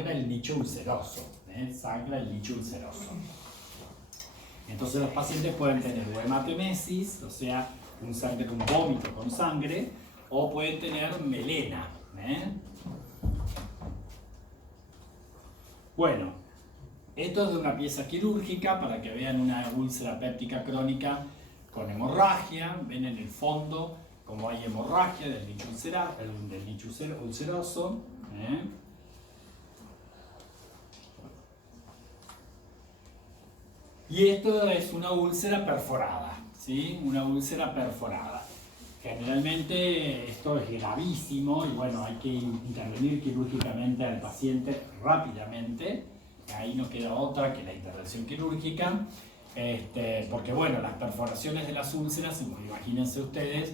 el nicho ulceroso, sangra el nicho ulceroso. Entonces los pacientes pueden tener o hematemesis, o sea, un vómito con sangre, o pueden tener melena. Bueno, esto es de una pieza quirúrgica para que vean una úlcera péptica crónica con hemorragia. Ven en el fondo como hay hemorragia del nicho ulceroso. Y esto es una úlcera perforada, ¿sí? Una úlcera perforada. Generalmente esto es gravísimo y bueno, hay que intervenir quirúrgicamente al paciente rápidamente. Ahí no queda otra que la intervención quirúrgica, porque bueno, las perforaciones de las úlceras, imagínense ustedes,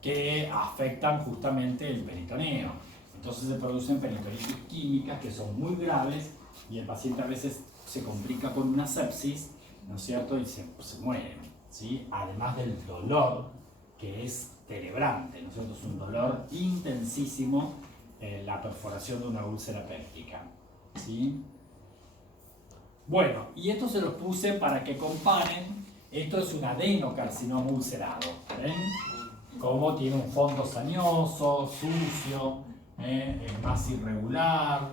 que afectan justamente el peritoneo. Entonces se producen peritonitis químicas que son muy graves y el paciente a veces se complica con una sepsis, ¿no es cierto? Y se muere, ¿sí? Además del dolor, que es tenebrante, ¿no es cierto? Es un dolor intensísimo la perforación de una úlcera péptica, ¿sí? Bueno, y esto se los puse para que comparen. Esto es un adenocarcinoma ulcerado, ¿ven? Como tiene un fondo sañoso, sucio, es más irregular,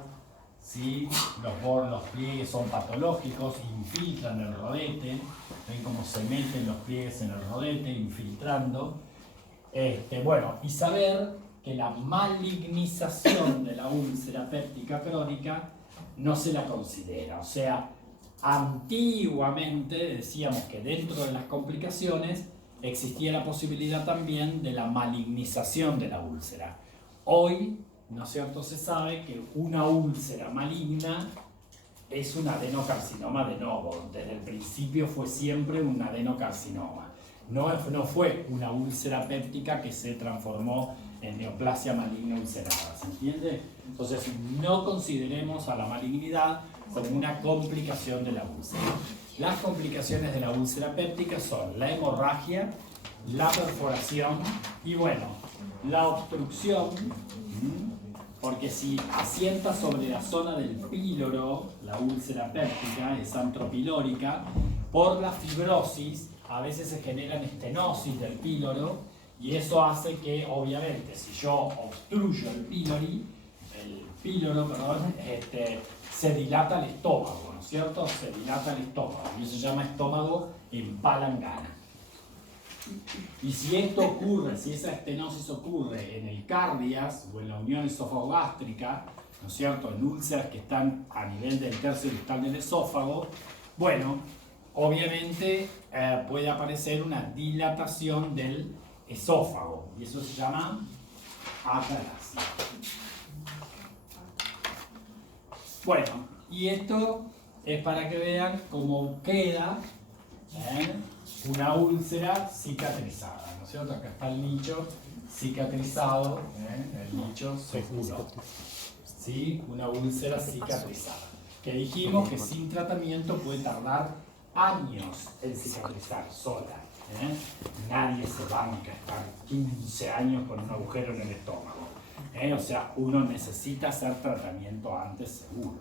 ¿sí? Los pliegues son patológicos, infiltran el rodete. Ven cómo se meten los pliegues en el rodete, infiltrando. Bueno, y saber que la malignización de la úlcera péptica crónica no se la considera. O sea, antiguamente decíamos que dentro de las complicaciones existía la posibilidad también de la malignización de la úlcera. Hoy, ¿no es cierto?, se sabe que una úlcera maligna es un adenocarcinoma de novo. Desde el principio fue siempre un adenocarcinoma. No fue una úlcera péptica que se transformó en neoplasia maligna ulcerada. ¿Se entiende? Entonces, no consideremos a la malignidad como una complicación de la úlcera. Las complicaciones de la úlcera péptica son la hemorragia, la perforación y, bueno, la obstrucción, porque si asienta sobre la zona del píloro, la úlcera péptica es antropilórica, por la fibrosis a veces se generan estenosis del píloro y eso hace que, obviamente, si yo obstruyo el píloro, se dilata el estómago, ¿no es cierto? Se dilata el estómago y eso se llama estómago en palangana. Y si esto ocurre, si esa estenosis ocurre en el cardias o en la unión esofagogástrica, ¿no es cierto?, en úlceras que están a nivel del tercio distal del esófago, bueno, obviamente puede aparecer una dilatación del esófago y eso se llama ataraxia. Bueno, y esto es para que vean cómo queda una úlcera cicatrizada, ¿no es cierto? Acá está el nicho cicatrizado, el nicho seguro, ¿sí? Una úlcera cicatrizada, que dijimos que sin tratamiento puede tardar años en cicatrizar sola. Nadie se banca estar 15 años con un agujero en el estómago. O sea, uno necesita hacer tratamiento antes seguro.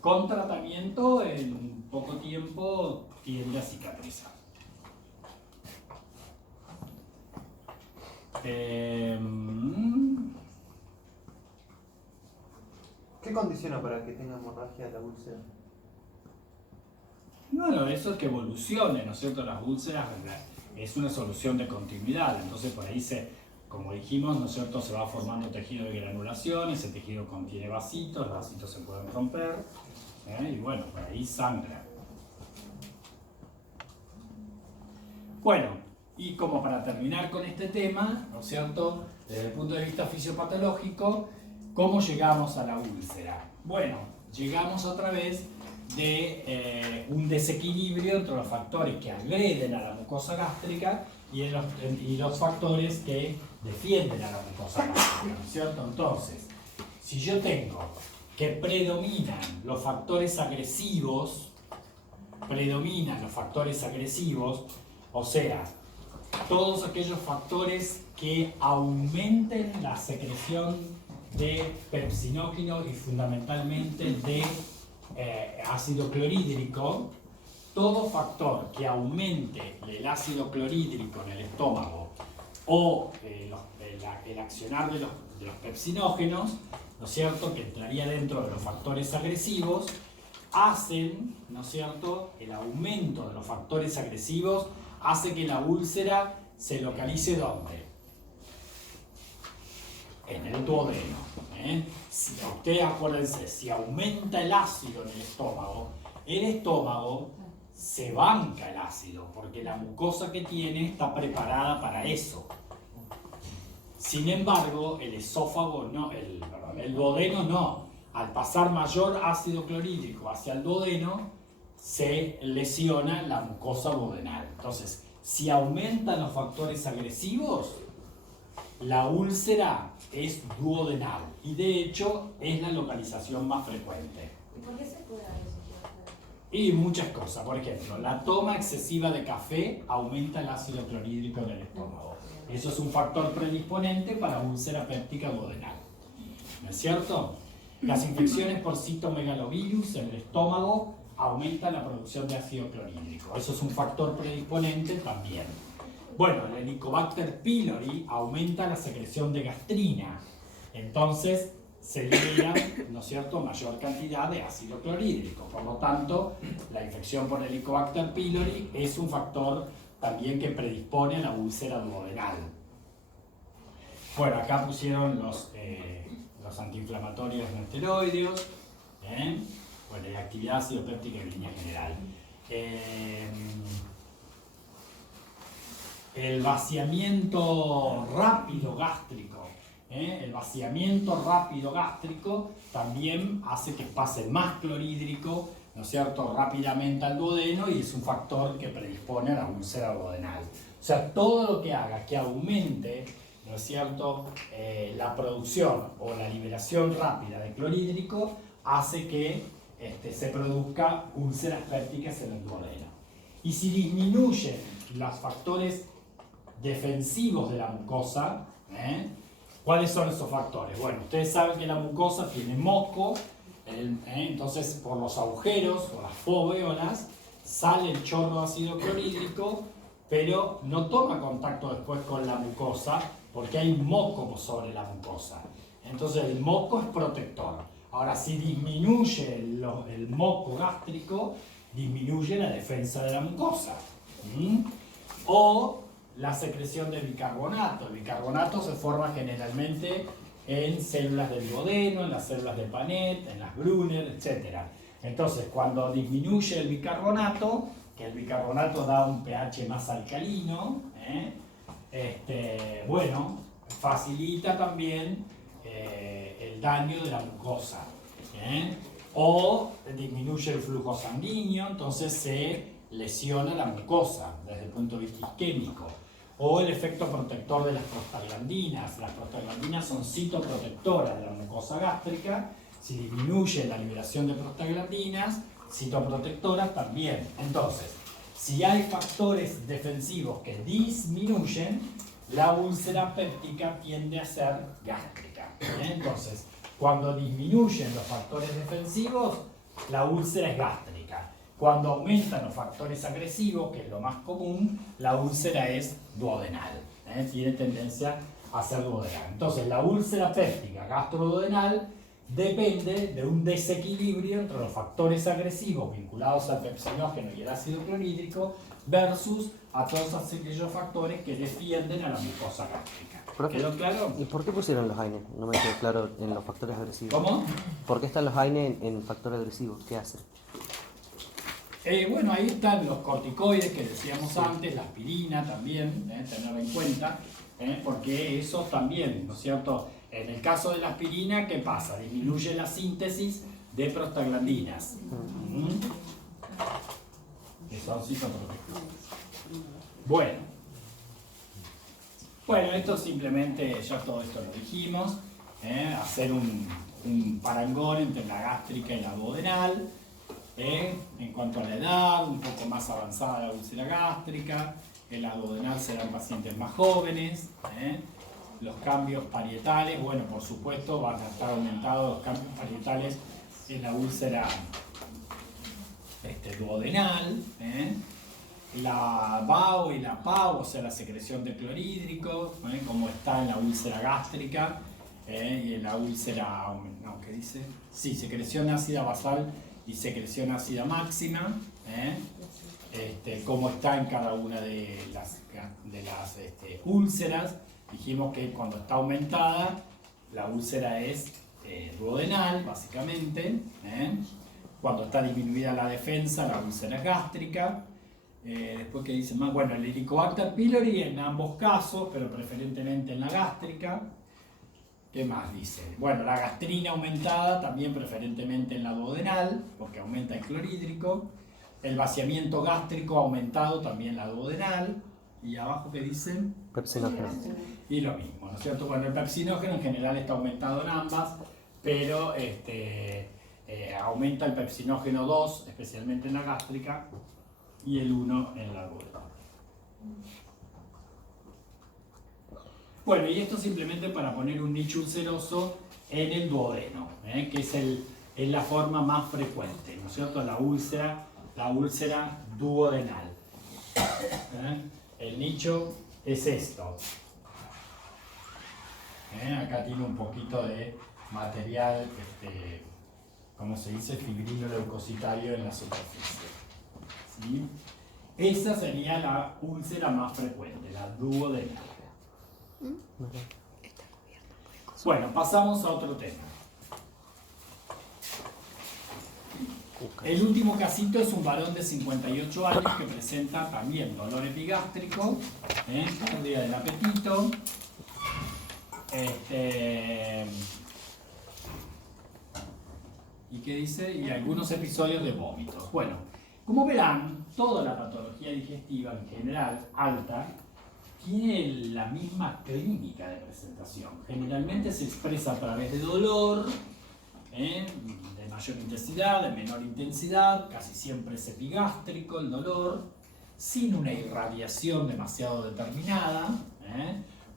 Con tratamiento, en poco tiempo tiende a cicatrizar. ¿Qué condiciona para que tenga hemorragia la úlcera? Bueno, eso es que evolucione, ¿no es cierto? Las úlceras es una solución de continuidad, entonces por ahí como dijimos, ¿no es cierto?, se va formando tejido de granulación, ese tejido contiene vasitos, los vasitos se pueden romper, y bueno, por ahí sangra. Bueno, y como para terminar con este tema, ¿no es cierto?, desde el punto de vista fisiopatológico, ¿cómo llegamos a la úlcera? Bueno, llegamos a través de un desequilibrio entre los factores que agreden a la mucosa gástrica y los factores que defienden a la mucosa gástrica, ¿no es cierto? Entonces, si yo tengo que predominan los factores agresivos, o sea, todos aquellos factores que aumenten la secreción de pepsinógeno y fundamentalmente de ácido clorhídrico. Todo factor que aumente el ácido clorhídrico en el estómago o el accionar de los pepsinógenos, ¿no es cierto?, que entraría dentro de los factores agresivos, hacen, ¿no es cierto?, el aumento de los factores agresivos hace que la úlcera se localice ¿dónde? En el duodeno. Si ustedes acuérdense, si aumenta el ácido en el estómago se banca el ácido, porque la mucosa que tiene está preparada para eso. Sin embargo, el esófago no, el duodeno no. Al pasar mayor ácido clorhídrico hacia el duodeno, se lesiona la mucosa duodenal. Entonces, si aumentan los factores agresivos, la úlcera es duodenal y de hecho es la localización más frecuente. ¿Y por qué se cura eso? Y muchas cosas. Por ejemplo, la toma excesiva de café aumenta el ácido clorhídrico en el estómago. Eso es un factor predisponente para úlcera péptica duodenal. ¿No es cierto? Las infecciones por citomegalovirus en el estómago aumentan la producción de ácido clorhídrico. Eso es un factor predisponente también. Bueno, el Helicobacter pylori aumenta la secreción de gastrina. Entonces se libera, ¿no es cierto?, mayor cantidad de ácido clorhídrico. Por lo tanto, la infección por Helicobacter pylori es un factor también que predispone a la úlcera duodenal. Bueno, acá pusieron los antiinflamatorios no esteroideos, bueno, y actividad ácido péptica en línea general. El vaciamiento rápido gástrico. El vaciamiento rápido gástrico también hace que pase más clorhídrico, ¿no es cierto?, rápidamente al duodeno y es un factor que predispone a la úlcera duodenal. O sea, todo lo que haga que aumente, ¿no es cierto?, la producción o la liberación rápida de clorhídrico hace que se produzca úlceras pépticas en el duodeno. Y si disminuyen los factores defensivos de la mucosa, ¿cuáles son esos factores? Bueno, ustedes saben que la mucosa tiene moco, entonces por los agujeros o las foveolas sale el chorro de ácido clorhídrico, pero no toma contacto después con la mucosa porque hay moco sobre la mucosa. Entonces el moco es protector. Ahora, si disminuye el moco gástrico, disminuye la defensa de la mucosa. O la secreción de bicarbonato. El bicarbonato se forma generalmente en células del duodeno, en las células de Panet, en las Brunner, etc. Entonces, cuando disminuye el bicarbonato, que el bicarbonato da un pH más alcalino, bueno, facilita también el daño de la mucosa. O disminuye el flujo sanguíneo, entonces se lesiona la mucosa desde el punto de vista isquémico. O el efecto protector de las prostaglandinas. Las prostaglandinas son citoprotectoras de la mucosa gástrica. Si disminuye la liberación de prostaglandinas, citoprotectoras también. Entonces, si hay factores defensivos que disminuyen, la úlcera péptica tiende a ser gástrica. Entonces, cuando disminuyen los factores defensivos, la úlcera es gástrica. Cuando aumentan los factores agresivos, que es lo más común, la úlcera es duodenal. Tiene tendencia a ser duodenal. Entonces, la úlcera péptica gastroduodenal depende de un desequilibrio entre los factores agresivos vinculados al pepsinógeno y el ácido clorhídrico versus a todos aquellos factores que defienden a la mucosa gástrica. ¿Quedó claro? ¿Y por qué pusieron los AINE? No me quedó claro en los factores agresivos. ¿Cómo? ¿Por qué están los AINE en factores agresivos? ¿Qué hacen? Bueno, ahí están los corticoides que decíamos antes, la aspirina también, tenerlo en cuenta, porque eso también, ¿no es cierto? En el caso de la aspirina, ¿qué pasa? Disminuye la síntesis de prostaglandinas. Que son citoprotectores. Bueno, esto simplemente, ya todo esto lo dijimos, hacer un parangón entre la gástrica y la duodenal. En cuanto a la edad, un poco más avanzada la úlcera gástrica, en la duodenal serán pacientes más jóvenes. los cambios parietales, bueno, por supuesto van a estar aumentados los cambios parietales en la úlcera duodenal, la BAO y la PAO, o sea, la secreción de clorhídrico, como está en la úlcera gástrica y en la úlcera, no, ¿qué dice? Sí, secreción ácida basal y secreción ácida máxima, como está en cada una de las úlceras. Dijimos que cuando está aumentada, la úlcera es duodenal, básicamente. Cuando está disminuida la defensa, la úlcera es gástrica. Después que dice más, bueno, el Helicobacter pylori en ambos casos, pero preferentemente en la gástrica. ¿Qué más dice? Bueno, la gastrina aumentada también preferentemente en la duodenal, porque aumenta el clorhídrico. El vaciamiento gástrico aumentado también en la duodenal. Y abajo que dicen Pepsinógeno. y lo mismo, ¿no es cierto? Bueno, el pepsinógeno en general está aumentado en ambas, pero aumenta el pepsinógeno 2, especialmente en la gástrica, y el 1 en la duodenal. Bueno, y esto simplemente para poner un nicho ulceroso en el duodeno, que es la forma más frecuente, ¿no es cierto? La úlcera duodenal. El nicho es esto. Acá tiene un poquito de material, ¿cómo se dice? Fibrinoleucocitario en la superficie. ¿Sí? Esa sería la úlcera más frecuente, la duodenal. Bueno, pasamos a otro tema. El último casito es un varón de 58 años que presenta también dolor epigástrico, pérdida del apetito, ¿y qué dice? Y algunos episodios de vómitos. Bueno, como verán, toda la patología digestiva en general, alta, tiene la misma clínica de presentación. Generalmente se expresa a través de dolor, de mayor intensidad, de menor intensidad, casi siempre es epigástrico el dolor, sin una irradiación demasiado determinada,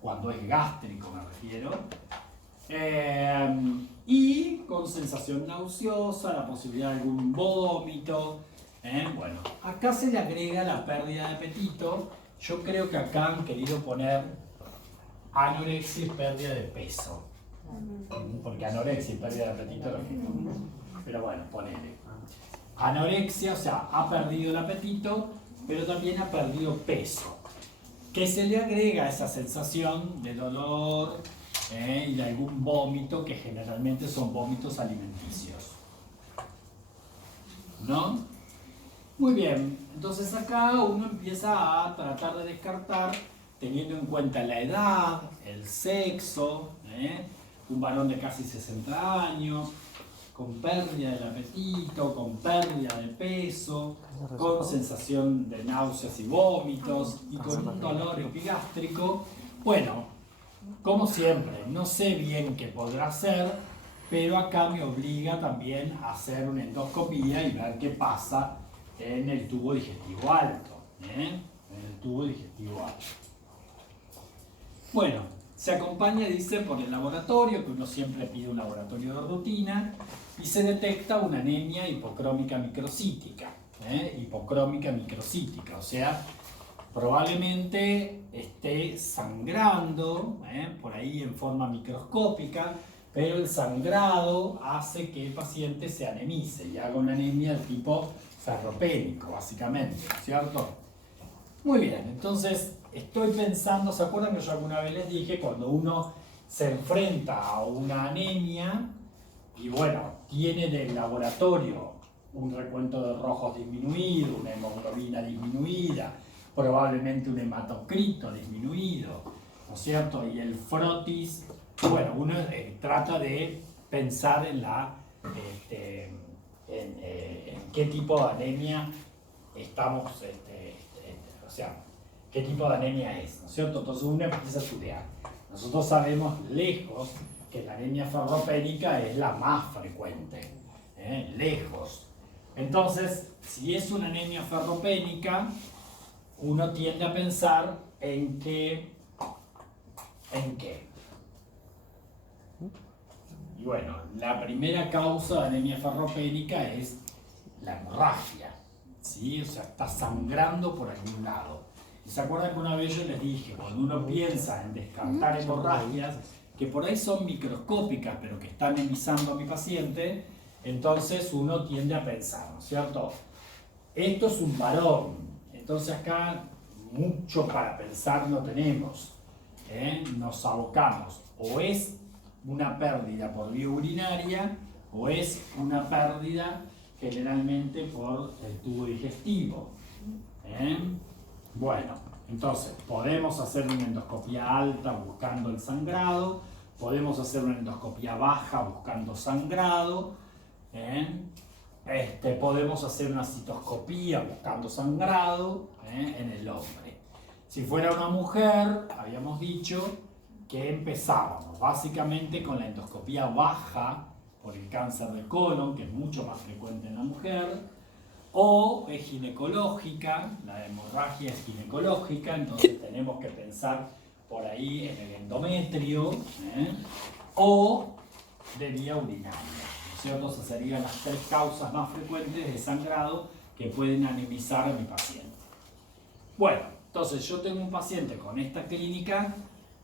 cuando es gástrico me refiero, y con sensación nauseosa, la posibilidad de algún vómito. Bueno, acá se le agrega la pérdida de apetito. Yo creo que acá han querido poner anorexia y pérdida de peso. Porque anorexia y pérdida de apetito es lo mismo. Pero bueno, ponele. Anorexia, o sea, ha perdido el apetito, pero también ha perdido peso. Que se le agrega esa sensación de dolor y de algún vómito, que generalmente son vómitos alimenticios. ¿No? Muy bien, entonces acá uno empieza a tratar de descartar, teniendo en cuenta la edad, el sexo, un varón de casi 60 años, con pérdida del apetito, con pérdida de peso, con sensación de náuseas y vómitos y con un dolor epigástrico. Bueno, como siempre, no sé bien qué podrá ser, pero acá me obliga también a hacer una endoscopía y ver qué pasa en el tubo digestivo alto. En el tubo digestivo alto. Bueno, se acompaña, dice, por el laboratorio, que uno siempre pide un laboratorio de rutina, y se detecta una anemia hipocrómica microcítica. Hipocrómica microcítica, o sea, probablemente esté sangrando, por ahí en forma microscópica, pero el sangrado hace que el paciente se anemice y haga una anemia de tipo ferropénico, básicamente, ¿cierto? Muy bien, entonces estoy pensando, ¿se acuerdan que yo alguna vez les dije cuando uno se enfrenta a una anemia y bueno, tiene del laboratorio un recuento de rojos disminuido, una hemoglobina disminuida, probablemente un hematocrito disminuido, ¿no es cierto? Y el frotis, bueno, uno trata de pensar en en qué tipo de anemia estamos, o sea, qué tipo de anemia es, ¿no es cierto? Entonces uno empieza a estudiar. Nosotros sabemos lejos que la anemia ferropénica es la más frecuente, lejos. Entonces, si es una anemia ferropénica, uno tiende a pensar en qué. Y bueno, la primera causa de anemia ferropénica es la hemorragia, ¿sí? O sea, está sangrando por algún lado. ¿Y se acuerdan que una vez yo les dije, cuando uno piensa en descartar hemorragias, que por ahí son microscópicas, pero que están emisando a mi paciente, entonces uno tiende a pensar, ¿no es cierto? Esto es un varón, entonces acá mucho para pensar no tenemos, ¿eh? Nos abocamos, o es una pérdida por vía urinaria, o es una pérdida generalmente por el tubo digestivo, ¿eh? Bueno, entonces podemos hacer una endoscopía alta buscando el sangrado, podemos hacer una endoscopía baja buscando sangrado, ¿eh? Podemos hacer una citoscopía buscando sangrado, en el hombre. Si fuera una mujer, habíamos dicho que empezábamos básicamente con la endoscopía baja por el cáncer de colon, que es mucho más frecuente en la mujer, o es ginecológica, la hemorragia es ginecológica, entonces tenemos que pensar por ahí en el endometrio, o de vía urinaria, ¿no es cierto? Esas serían las tres causas más frecuentes de sangrado que pueden anemizar a mi paciente. Bueno, entonces yo tengo un paciente con esta clínica,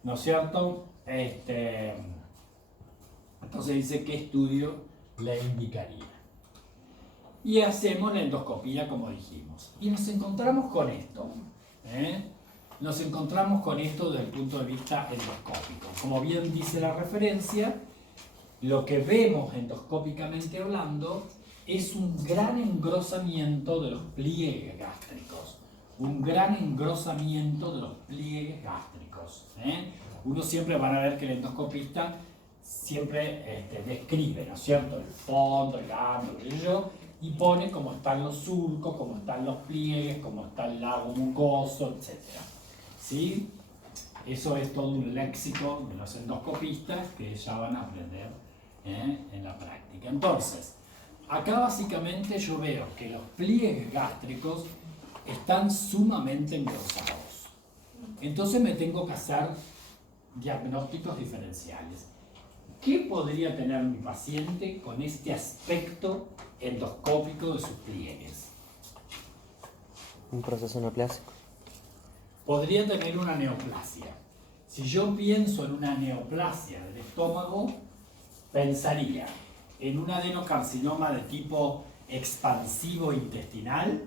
¿no es cierto? Entonces dice qué estudio le indicaría. Y hacemos la endoscopía como dijimos. Y nos encontramos con esto. Nos encontramos con esto desde el punto de vista endoscópico. Como bien dice la referencia, lo que vemos endoscópicamente hablando es un gran engrosamiento de los pliegues gástricos. Un gran engrosamiento de los pliegues gástricos. Uno siempre van a ver que el endoscopista siempre describe, ¿no es cierto?, el fondo, el ángulo, y pone cómo están los surcos, cómo están los pliegues, cómo está el lago mucoso, etc. ¿Sí? Eso es todo un léxico de los endoscopistas que ya van a aprender en la práctica. Entonces, acá básicamente yo veo que los pliegues gástricos están sumamente engrosados. Entonces me tengo que hacer diagnósticos diferenciales. ¿Qué podría tener mi paciente con este aspecto endoscópico de sus pliegues? Un proceso neoplásico. Podría tener una neoplasia. Si yo pienso en una neoplasia del estómago, pensaría en un adenocarcinoma de tipo expansivo intestinal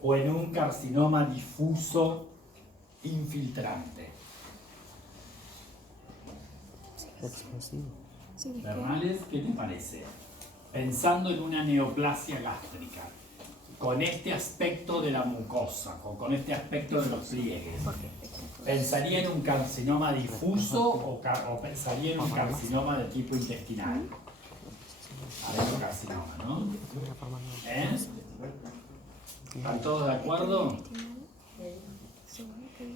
o en un carcinoma difuso infiltrante. Expansivo. Bernales, ¿qué te parece? Pensando en una neoplasia gástrica, con este aspecto de la mucosa, con este aspecto de los pliegues, ¿pensaría en un carcinoma difuso o pensaría en un carcinoma de tipo intestinal? Adenocarcinoma, ¿no? ¿Están todos de acuerdo?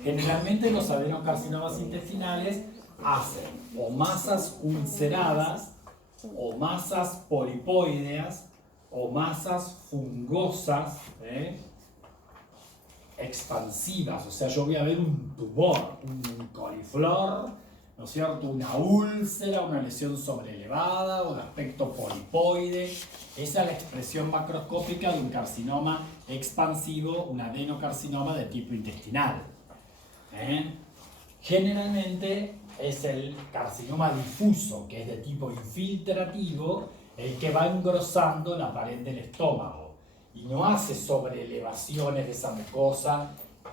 Generalmente los adenocarcinomas intestinales hacen o masas ulceradas, o masas polipoideas, o masas fungosas, expansivas. O sea, yo voy a ver un tumor, un coliflor, ¿no es cierto? Una úlcera, una lesión sobrelevada, o de aspecto polipoide. Esa es la expresión macroscópica de un carcinoma expansivo, un adenocarcinoma de tipo intestinal. Generalmente es el carcinoma difuso, que es de tipo infiltrativo, el que va engrosando la pared del estómago y no hace sobreelevaciones de esa mucosa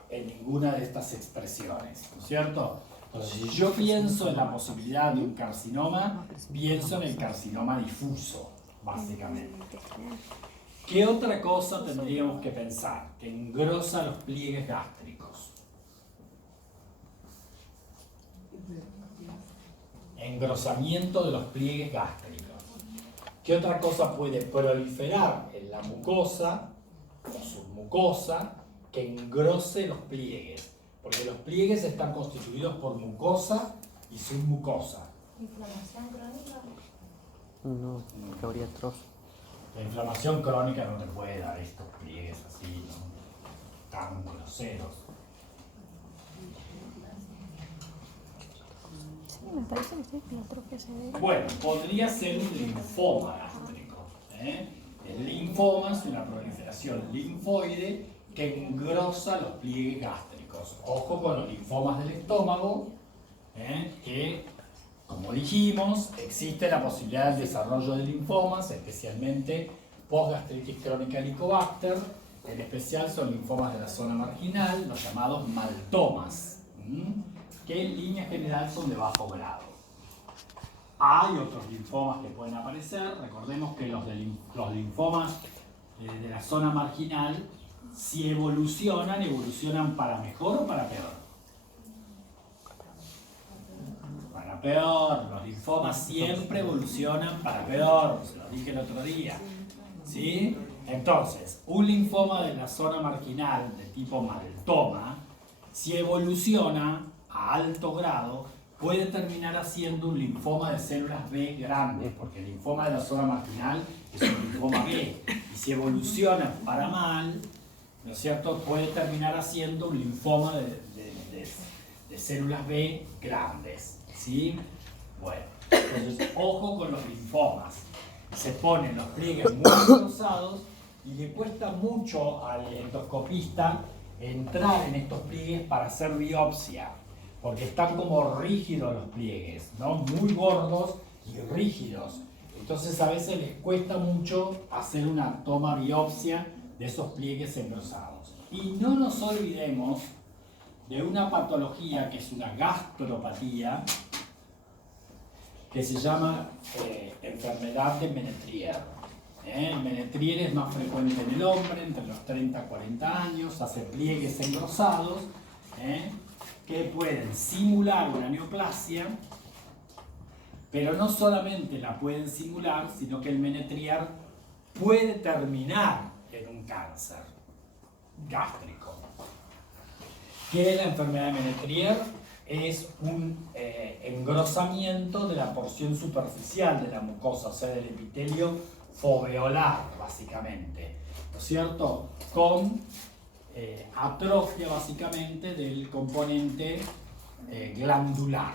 en ninguna de estas expresiones, ¿no es cierto? Entonces, si yo pienso en la posibilidad de un carcinoma, pienso en el carcinoma difuso, básicamente. ¿Qué otra cosa tendríamos que pensar? Que engrosa los pliegues gástricos. Engrosamiento de los pliegues gástricos. ¿Qué otra cosa puede proliferar en la mucosa o submucosa que engrose los pliegues? Porque los pliegues están constituidos por mucosa y submucosa. ¿Inflamación crónica? No, que habría trozo. La inflamación crónica no te puede dar estos pliegues así, ¿no?, tan groseros. Me parece que sí, que la atrofia severa. Bueno, podría ser un linfoma gástrico. El linfoma es una proliferación linfoide que engrosa los pliegues gástricos. Ojo con los linfomas del estómago, que, como dijimos, existe la posibilidad del desarrollo de linfomas, especialmente postgastritis crónica Helicobacter. En especial son linfomas de la zona marginal, los llamados maltomas, que en línea general son de bajo grado. Hay otros linfomas que pueden aparecer. Recordemos que los linfomas de la zona marginal, si evolucionan para mejor o para peor. Para peor. Los linfomas siempre evolucionan para peor, se lo dije el otro día. ¿Sí? Entonces, un linfoma de la zona marginal de tipo maltoma, si evoluciona a alto grado, puede terminar haciendo un linfoma de células B grandes, porque el linfoma de la zona marginal es un linfoma B, y si evoluciona para mal, ¿no es cierto?, puede terminar haciendo un linfoma de células B grandes, ¿sí? Bueno, entonces, ojo con los linfomas. Se ponen los pliegues muy engrosados y le cuesta mucho al endoscopista entrar en estos pliegues para hacer biopsia, porque están como rígidos los pliegues, ¿no? Muy gordos y rígidos. Entonces a veces les cuesta mucho hacer una toma biopsia de esos pliegues engrosados. Y no nos olvidemos de una patología que es una gastropatía, que se llama enfermedad de Menetrier. El Menetrier es más frecuente en el hombre, entre los 30 y 40 años, hace pliegues engrosados, que pueden simular una neoplasia, pero no solamente la pueden simular, sino que el Menetrier puede terminar en un cáncer gástrico. ¿Qué es la enfermedad de Menetrier? Es un engrosamiento de la porción superficial de la mucosa, o sea, del epitelio foveolar, básicamente, ¿no es cierto? Con atrofia, básicamente, del componente glandular,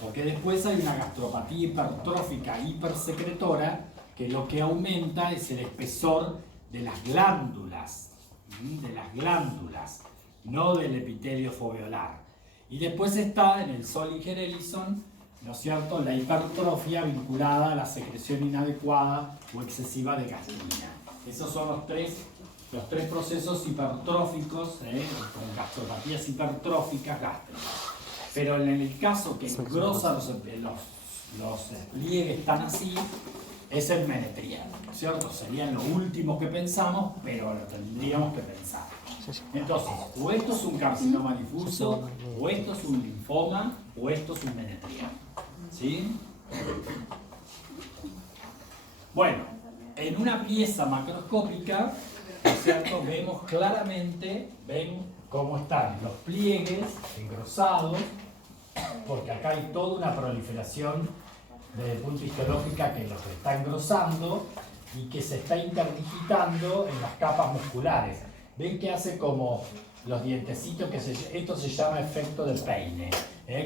porque después hay una gastropatía hipertrófica hipersecretora, que lo que aumenta es el espesor de las glándulas, no del epitelio foveolar. Y después está en el Zollinger-Ellison, ¿no es cierto?, la hipertrofia vinculada a la secreción inadecuada o excesiva de gastrina. Esos son los tres procesos hipertróficos, con gastropatías hipertróficas gástricas. Pero en el caso que engrosa los pliegues tan así, es el Menetrier, ¿no es cierto? Serían lo último que pensamos, pero lo tendríamos que pensar. Entonces, o esto es un carcinoma difuso, o esto es un linfoma, o esto es un Menetrier. ¿Sí? Bueno, en una pieza macroscópica, ¿no es cierto?, vemos claramente, ven cómo están los pliegues engrosados, porque acá hay toda una proliferación desde el punto histológico que los está engrosando y que se está interdigitando en las capas musculares. Ven que hace como los dientecitos, esto se llama efecto de peine,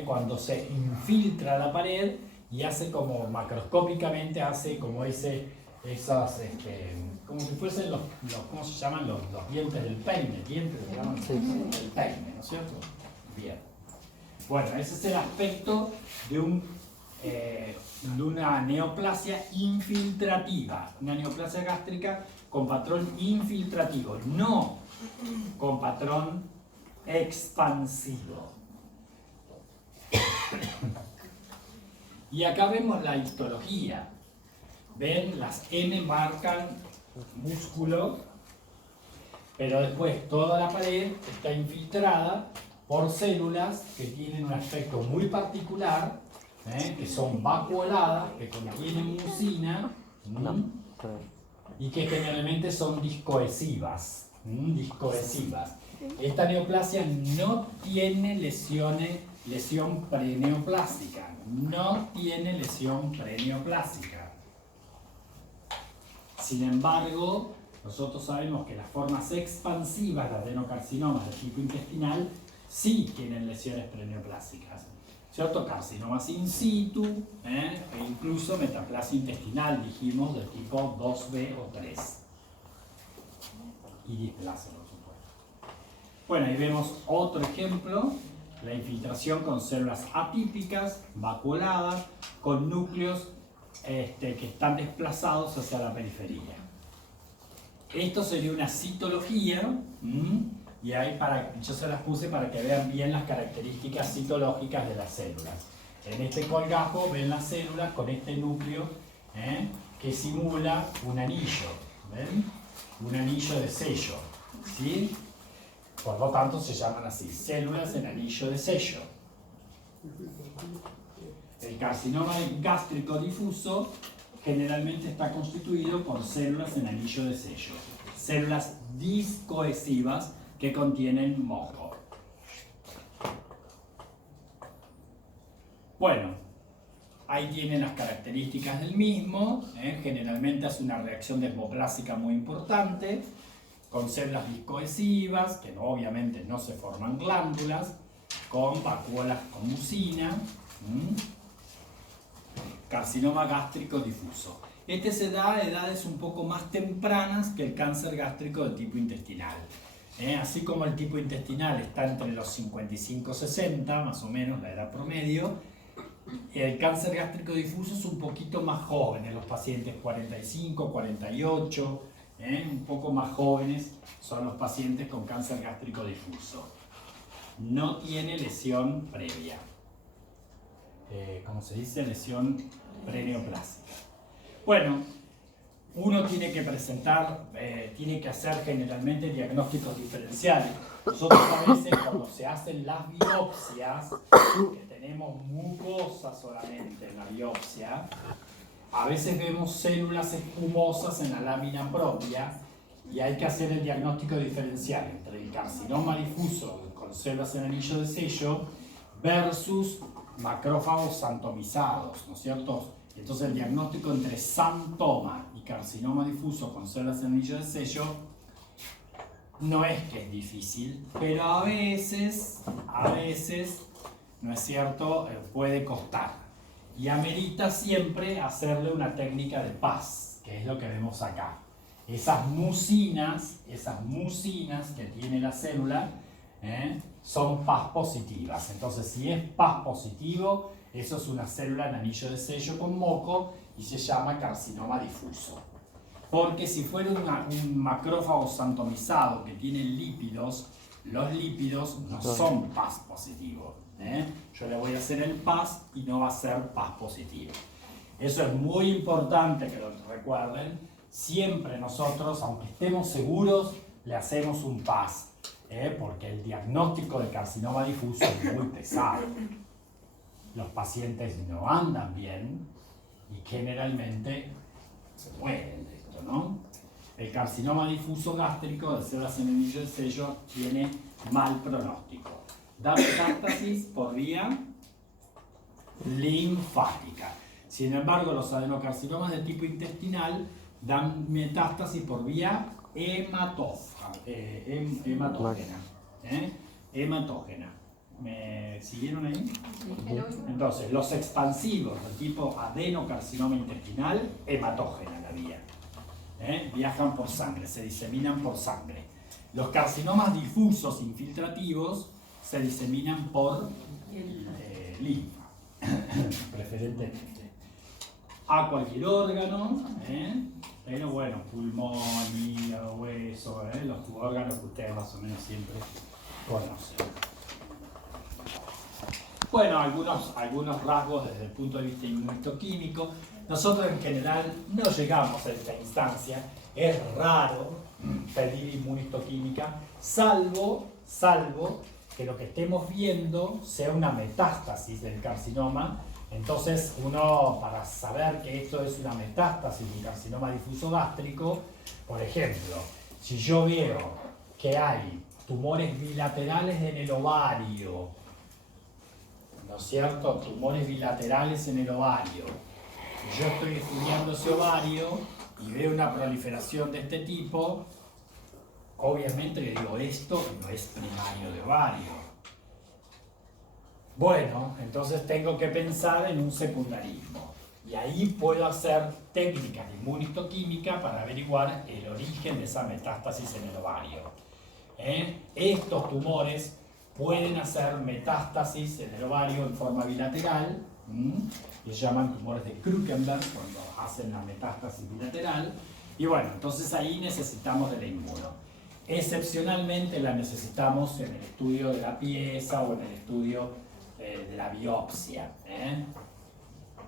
cuando se infiltra la pared y hace como macroscópicamente, hace como como si fuesen ¿cómo se llaman? Los dientes del peine, dientes se llaman del peine, ¿no es cierto? Bien. Bueno, ese es el aspecto de una neoplasia infiltrativa, una neoplasia gástrica con patrón infiltrativo, no con patrón expansivo. Y acá vemos la histología. Ven, las M marcan músculo, pero después toda la pared está infiltrada por células que tienen un aspecto muy particular, que son vacuoladas, que contienen mucina, y que generalmente son discohesivas. Esta neoplasia no tiene lesión preneoplástica, Sin embargo, nosotros sabemos que las formas expansivas de adenocarcinomas de tipo intestinal sí tienen lesiones preneoplásicas. ¿cierto? Carcinomas in situ, e incluso metaplasia intestinal, dijimos, de tipo 2B o 3. Y displasia, por supuesto. Bueno, ahí vemos otro ejemplo, la infiltración con células atípicas, vacuoladas, con núcleos que están desplazados hacia la periferia. Esto sería una citología, y ahí yo se las puse para que vean bien las características citológicas de las células. En este colgajo ven las células con este núcleo que simula un anillo, ¿ven? Un anillo de sello, ¿sí? Por lo tanto se llaman así, células en anillo de sello. El carcinoma gástrico difuso generalmente está constituido por células en anillo de sello, células discohesivas que contienen moco. Bueno, ahí tienen las características del mismo. Generalmente hace una reacción desmoplásica muy importante, con células discohesivas, que obviamente no se forman glándulas, con vacuolas con mucina. Carcinoma gástrico difuso. Este se da a edades un poco más tempranas que el cáncer gástrico de tipo intestinal. Así como el tipo intestinal está entre los 55 y 60, más o menos la edad promedio, el cáncer gástrico difuso es un poquito más joven en los pacientes 45, 48, un poco más jóvenes son los pacientes con cáncer gástrico difuso. No tiene lesión previa. ¿Cómo se dice? Lesión preneoplásica. Bueno, uno tiene que presentar, tiene que hacer generalmente diagnósticos diferenciales. Nosotros a veces cuando se hacen las biopsias, que tenemos mucosa solamente en la biopsia, a veces vemos células espumosas en la lámina propia y hay que hacer el diagnóstico diferencial entre el carcinoma difuso con células en anillo de sello versus macrófagos santomizados, ¿no es cierto? Entonces el diagnóstico entre santoma y carcinoma difuso con células en anillo de sello no es que es difícil, pero a veces, ¿no es cierto?, puede costar. Y amerita siempre hacerle una técnica de PAS, que es lo que vemos acá. Esas mucinas que tiene la célula, son PAS positivas. Entonces, si es PAS positivo, eso es una célula en anillo de sello con moco y se llama carcinoma difuso. Porque si fuera un macrófago santomizado que tiene lípidos, los lípidos no son PAS positivos. Yo le voy a hacer el PAS y no va a ser PAS positivo. Eso es muy importante que lo recuerden. Siempre nosotros, aunque estemos seguros, le hacemos un PAS. Porque el diagnóstico de carcinoma difuso es muy pesado. Los pacientes no andan bien y generalmente se mueren de esto, ¿no? El carcinoma difuso gástrico de células en anillo de sello tiene mal pronóstico. Da metástasis por vía linfática. Sin embargo, los adenocarcinomas de tipo intestinal dan metástasis por vía hematógena. Hematógena. ¿Me siguieron ahí? Entonces, los expansivos de tipo adenocarcinoma intestinal, hematógena la vía. Viajan por sangre, se diseminan por sangre. Los carcinomas difusos infiltrativos se diseminan por linfa, preferentemente. A cualquier órgano, pero bueno, pulmón, hígado, hueso, los órganos que ustedes más o menos siempre conocen. Bueno, algunos rasgos desde el punto de vista inmunohistoquímico. Nosotros en general no llegamos a esta instancia. Es raro pedir inmunohistoquímica, salvo que lo que estemos viendo sea una metástasis del carcinoma. Entonces uno, para saber que esto es una metástasis de un carcinoma difuso gástrico, por ejemplo, si yo veo que hay tumores bilaterales en el ovario, ¿no es cierto? Tumores bilaterales en el ovario. Y yo estoy estudiando ese ovario y veo una proliferación de este tipo, obviamente le digo, esto no es primario de ovario. Bueno, entonces tengo que pensar en un secundarismo. Y ahí puedo hacer técnicas de inmunistoquímica para averiguar el origen de esa metástasis en el ovario. Estos tumores pueden hacer metástasis en el ovario en forma bilateral, y se llaman tumores de Krukenberg cuando hacen la metástasis bilateral. Y bueno, entonces ahí necesitamos de la inmuno. Excepcionalmente la necesitamos en el estudio de la pieza o en el estudio de la biopsia.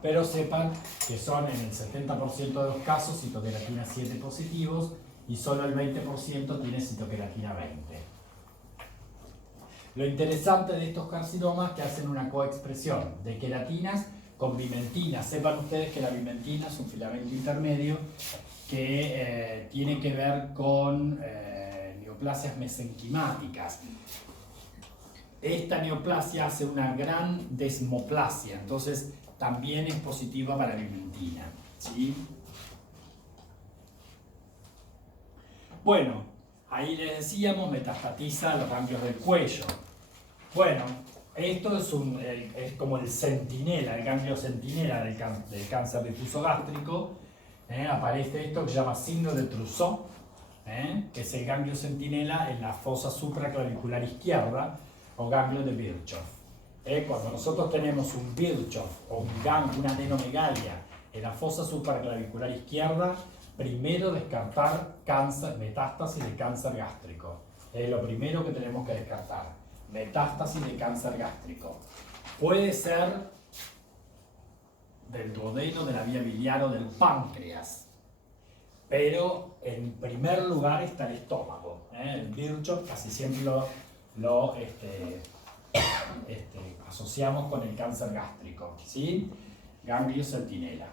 Pero sepan que son en el 70% de los casos citoqueratina 7 positivos y solo el 20% tiene citoqueratina 20. Lo interesante de estos carcinomas es que hacen una coexpresión de queratinas con bimentina. Sepan ustedes que la bimentina es un filamento intermedio que tiene que ver con neoplasias mesenquimáticas. Esta neoplasia hace una gran desmoplasia, entonces también es positiva para la bimentina, ¿sí? Bueno, ahí les decíamos, metastatiza los ganglios del cuello. Bueno, esto es como el centinela, el ganglio centinela del cáncer difuso gástrico. Aparece esto que se llama signo de Trousseau, que es el ganglio centinela en la fosa supraclavicular izquierda o ganglio de Virchow. Cuando nosotros tenemos un Virchow o una adenomegalia en la fosa supraclavicular izquierda, primero descartar metástasis de cáncer gástrico. Es lo primero que tenemos que descartar, metástasis de cáncer gástrico. Puede ser del duodeno, de la vía biliar o del páncreas, pero en primer lugar está el estómago. El Virchow casi siempre lo asociamos con el cáncer gástrico, ¿sí? Ganglio centinela.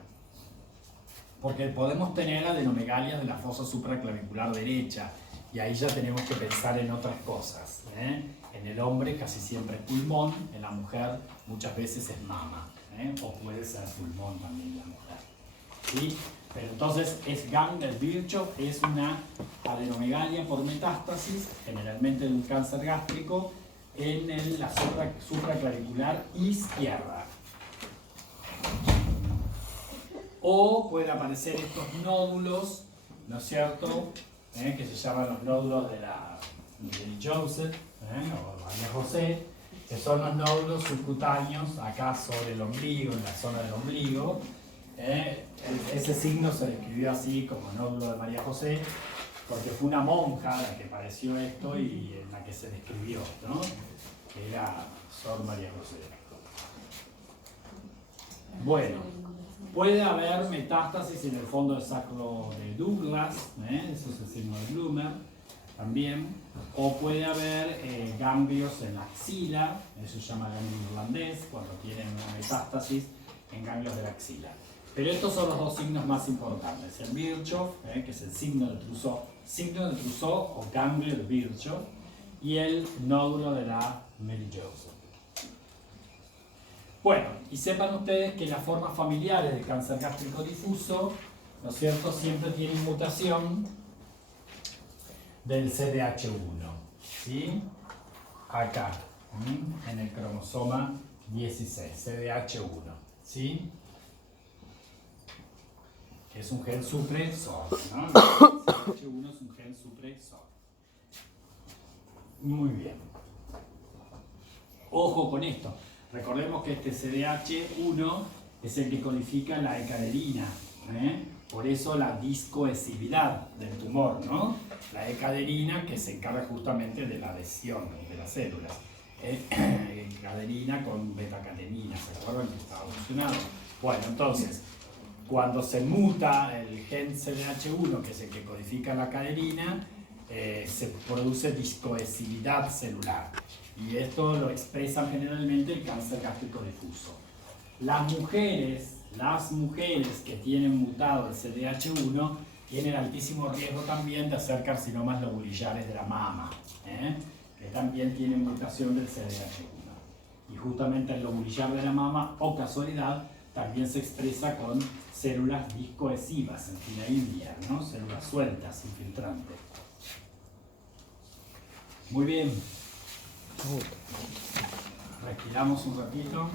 Porque podemos tener adenomegalias de la fosa supraclavicular derecha y ahí ya tenemos que pensar en otras cosas. En el hombre casi siempre es pulmón, en la mujer muchas veces es mama, o puede ser pulmón también en la mujer, ¿sí? Pero entonces el Virchow es una adenomegalia por metástasis, generalmente de un cáncer gástrico, en la supraclavicular izquierda. O pueden aparecer estos nódulos, ¿no es cierto?, que se llaman los nódulos de Joseph o María José, que son los nódulos subcutáneos acá sobre el ombligo, en la zona del ombligo. Ese signo se describió así como nódulo de María José, porque fue una monja la que padeció esto y en la que se describió, ¿no? Que era Sor María José. Bueno, puede haber metástasis en el fondo del sacro de Douglas, eso es el signo de Blumer también, o puede haber ganglios en la axila, eso se llama ganglio irlandés, cuando tienen una metástasis en ganglios de la axila. Pero estos son los dos signos más importantes, el Virchow, que es el signo de Trousseau o ganglio de Virchow, y el nódulo de la Mary-Joseph. Bueno, y sepan ustedes que las formas familiares del cáncer gástrico difuso, ¿no es cierto?, siempre tienen mutación del CDH1, ¿sí? Acá, en el cromosoma 16, CDH1, ¿sí? Que es un gen supresor, ¿no? El CDH1 es un gen supresor. Muy bien. Ojo con esto. Recordemos que este CDH1 es el que codifica la ecaderina, por eso la discoesividad del tumor, ¿no? La ecaderina que se encarga justamente de la adhesión de las células. Ecaderina con betacatenina, ¿se acuerdan que estaba funcionando? Bueno, entonces, cuando se muta el gen CDH1, que es el que codifica la caderina, se produce discoesividad celular. Y esto lo expresa generalmente el cáncer gástrico difuso. Las mujeres que tienen mutado el CDH1 tienen altísimo riesgo también de hacer carcinomas lobulillares de la mama, que también tienen mutación del CDH1. Y justamente el lobulillar de la mama, o casualidad, también se expresa con células discoesivas en fila india, ¿no? Células sueltas, infiltrantes. Muy bien. Respiramos un ratito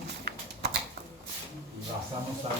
y pasamos a